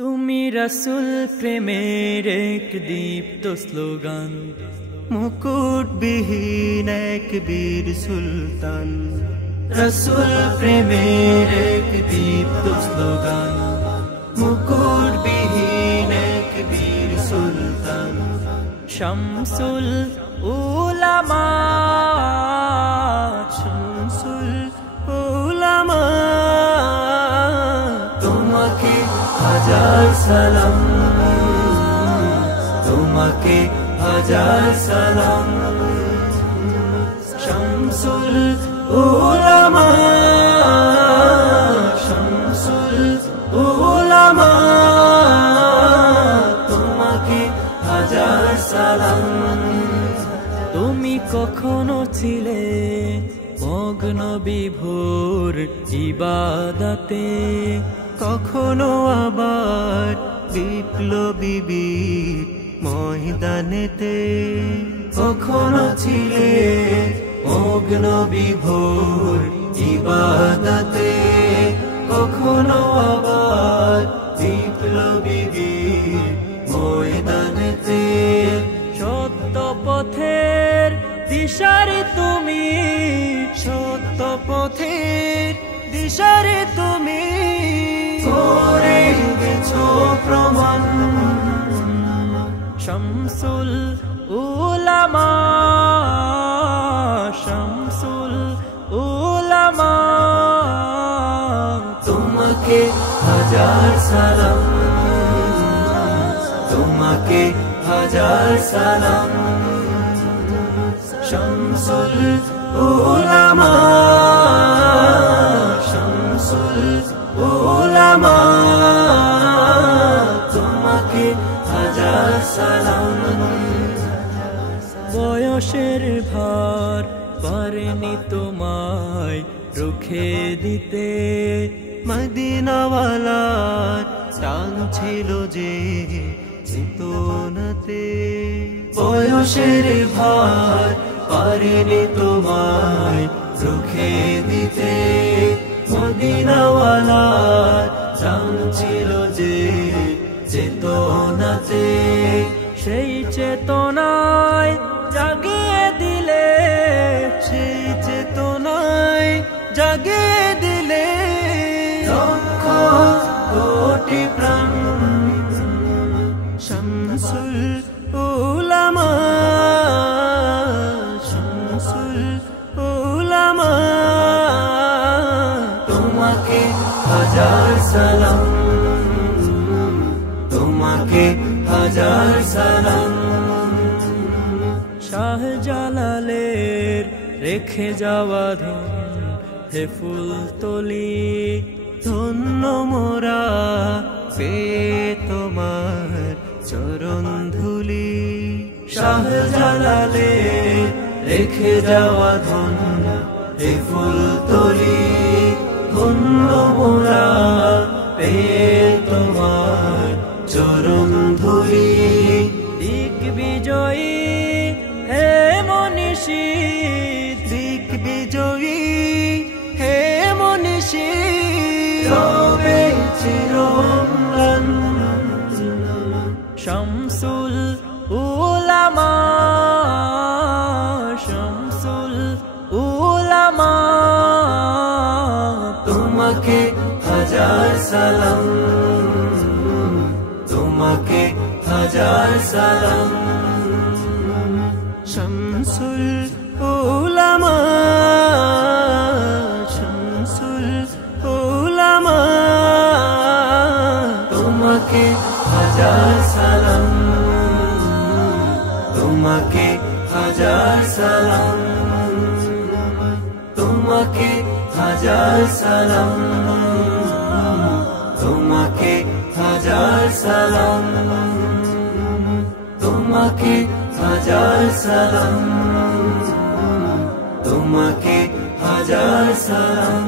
তুমি রাসূল প্রেমের এক দীপ্ত স্লোগান, মুকুটবিহীন এক বীর সুলতান। রাসূল প্রেমের এক দীপ্ত স্লোগান, মুকুটবিহীন এক বীর সুলতান। শামসুল উলামা, শামসুল উলামা, তোমাকে হাজার সালাম, তোমাকে হাজার সালাম। শামসুল উলামা, শামসুল উলামা, তোমাকে হাজার সালাম। তুমি কখনো ছিলে মগ্ন বিভোর ইবাদতে, কখনো আবার বিপ্লবী বীর ময়দানেতে। কখনো ছিলে মগ্ন বিভোর ইবাদতে, কখনো আবার বিপ্লবী বীর ময়দানেতে। সত্য পথের দিশারে তুমি, সত্য পথের দিশারে তুমি করে গেছো প্রমাণ। শামসুল উলামা, শামসুল উলামা, তোমাকে হাজার সালাম, তোমাকে হাজার সালাম। শামসুল উলামা, শামসুল উলামা, তোমাকে হাজার সালাম। বয়সের ভার পারেনি তোমায় রুখে দিতে, মদিনাওয়ালার টান ছিল যে চেতনাতে। বয়সের ভার পারেনি তোমায় রুখে দিতে, মদিনাওয়ালার টান ছিল যে চেতনাতে। সেই চেতনায় জাগিয়ে দিলে, সেই চেতনায় জাগিয়ে দিলে লক্ষ কোটি প্রাণ। শামসুল উলামা, শামসুল উলামা, তোমাকে হাজার সালাম, তোমাকে হাজার সালাম। শাহজালালের রেখে যাওয়া ধন হে ফুলতলি, ধন্য মোরা পেয়ে তোমার চরণ ধুলি। শাহজালালের রেখে যাওয়া ধন হে ফুলতলি, ধন্য মোরা পেয়ে তোমার চরণ ধুলি। দিগ্বিজয়ী হে মনীষী, দিগ্বিজয়ী হে মনীষী, রবে চিরম্লান। শামসুল উলামা, শামসুল উলামা, তোমাকে হাজার সালাম, তোমাকে হাজার সালাম। শামসুল উলামা, শামসুল উলামা, তোমাকে হাজার সালাম, তোমাকে হাজার সালাম, তোমাকে হাজার সালাম, তোমাকে হাজার সালাম, তোমাকে হাজার সালাম, তোমাকে হাজার সালাম।